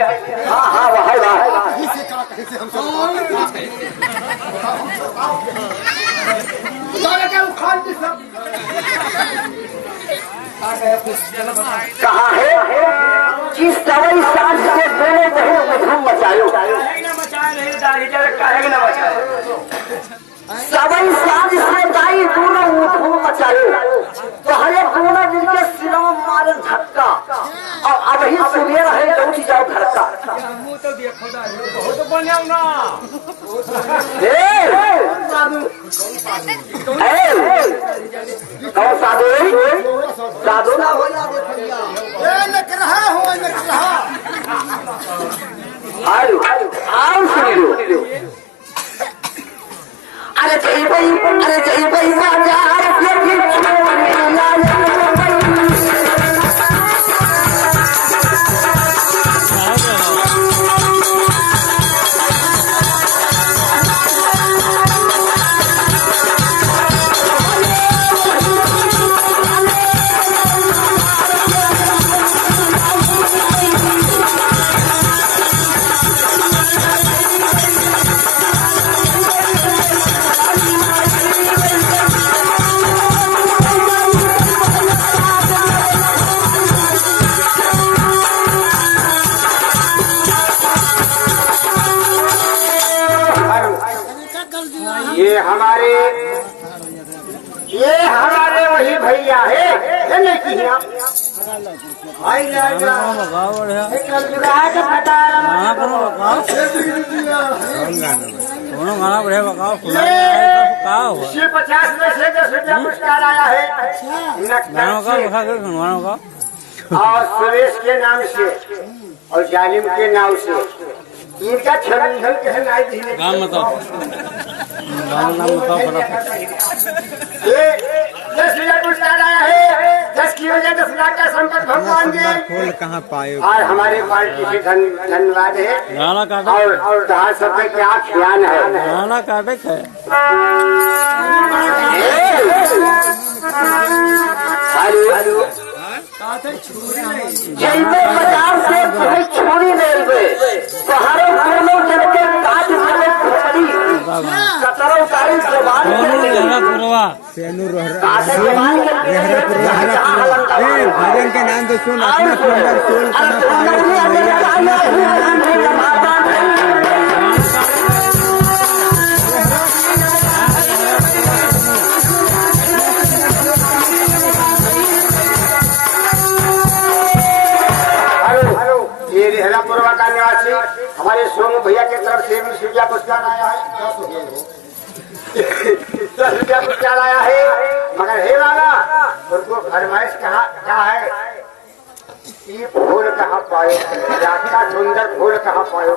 हाँ हाँ वही बात कहाँ है कि सवई साँझ से दोनों बहनों में धूम मचायो सवई साँझ से दाई दोनों धूम मचायो पहले दोनों मिलकर सिरों मारे धक्का और अब ही सुबह है उठ जाओ घर का कौन साधु साधु ना हो अरे जय भाई बाजार ये हमारे वही भैया है इससे 50 में से 10 रुपया पुरस्कार आया है और सुरेश के नाम से और जालिम के नाम से इनका छंदन कहनाई ये 10,000 पुरस्कार आया है 10 की वजह 10 लाख का संपत्ति भगवान के कहाँ पाए और हमारे पार्टी से धन्यवाद है और 10 रुपए क्या ख्याल है जैसे बाजार से तुम्हें छोड़ी नहीं गए बाहरों दोनों जन के काज में खोपड़ी कतरों कारी जबान भजन के नाम तो सुन अपना सुंदर सोल पूर्वा का निवासी हमारे सोनू भैया की तरफ से 20 रुपया पुरस्कार आया है 10 रुपया पुरस्कार आया है मगर हे वाला उनको फरमाइश क्या है ये फूल कहाँ पायो का सुंदर फूल कहाँ पायो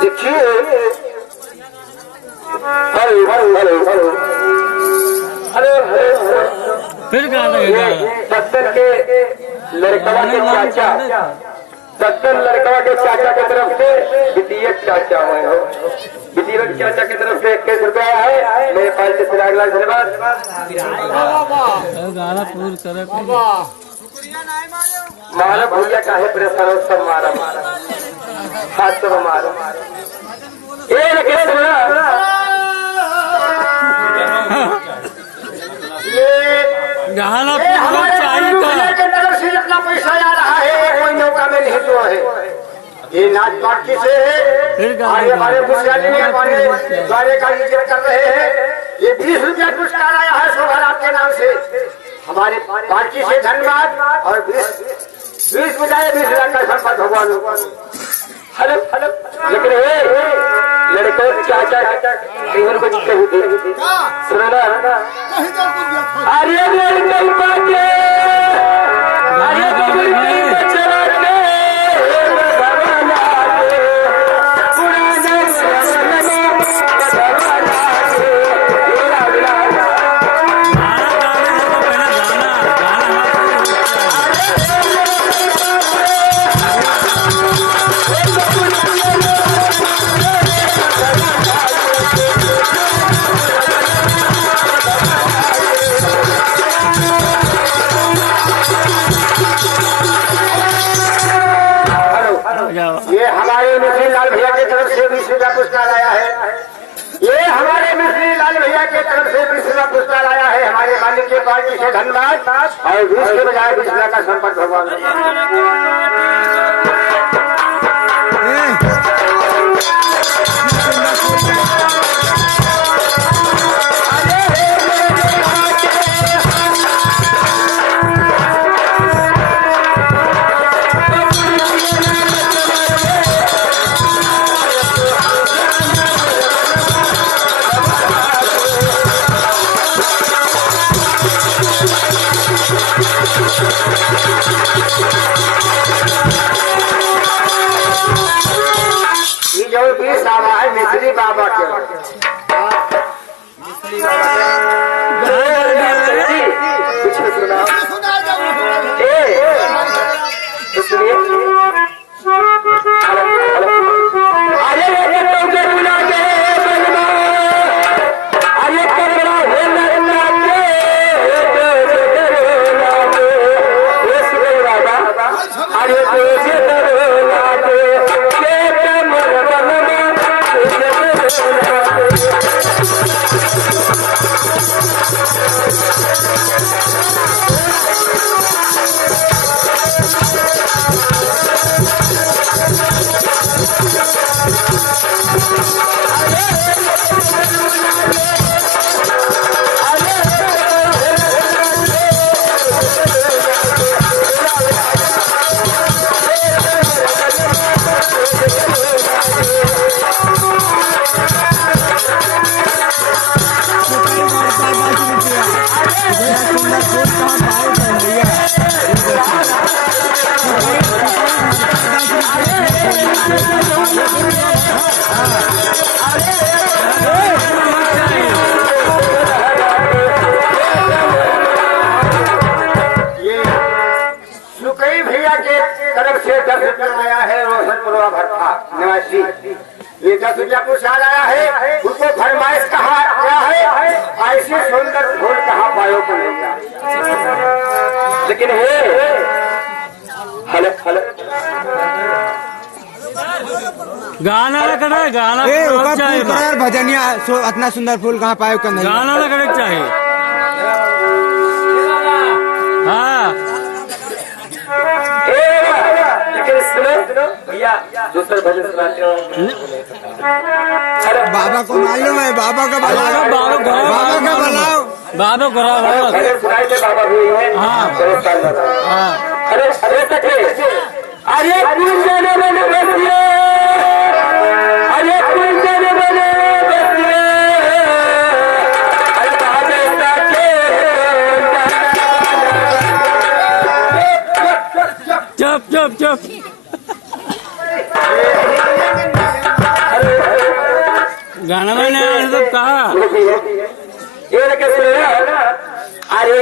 देखिए फिर सत्तर के लड़कवा के चाचा सत्तर लड़कवा के चाचा की तरफ से विद्युत चाचा हुए हो विद्युत चाचा की तरफ से 21 रुपया है मेरे पास से अगला धन्यवाद गाना पूर करे मारा भैया का है प्रेसर सब मारा हाथ सब मारो गाना अपना पैसा आ रहा है कोई नौका में नहीं तो है ये नाच पार्टी से है हमारे मुस्लिम हमारे द्वारे का जिक्र कर रहे हैं ये 20 रुपया पुरस्कार आया है शोभा आपके नाम से हमारे पार्टी से धन्यवाद और 20 बजाय 20 लाख का संपत्ति भगवान लेकिन लड़कों चाचा जीवन को कही दे सुना अरे का पुरस्कार आया है। ये हमारे मिस्त्री लाल भैया के तरफ से 20 का पुरस्कार आया है। हमारे मालिक के पार्टी से धन्यवाद और 20 के बजाय 20 का संपर्क भगवान। जो 20 आवा है मिस्त्री बाबा के आया है। रोशनपुरा भट्टा निवासी ये 10 रुपया पुरस्कार आया है। उसको फरमाइश कहा क्या है, ऐसी सुंदर फूल कहाँ पायो को नहीं जा, लेकिन है हलक हलक गाना लगना है, गाना चाहिए भजनिया इतना सुंदर फूल कहाँ पायो का नहीं, गाना लगना चाहिए। हाँ सुनो भैया दूसरे भजन सुनाते हो। बाबा को मालूम है, बाबा का बुलाओ, बाबा का बुलाओ, बाबा को भजन सुनाई दे बाबा भी है। हाँ अरे अरे सके अरे कुल जाने मैंने बसिए, अरे कुल जाने मैंने बसिए, अरे बाबे चुप चुप चुप गाना मैंने तो कहा अरे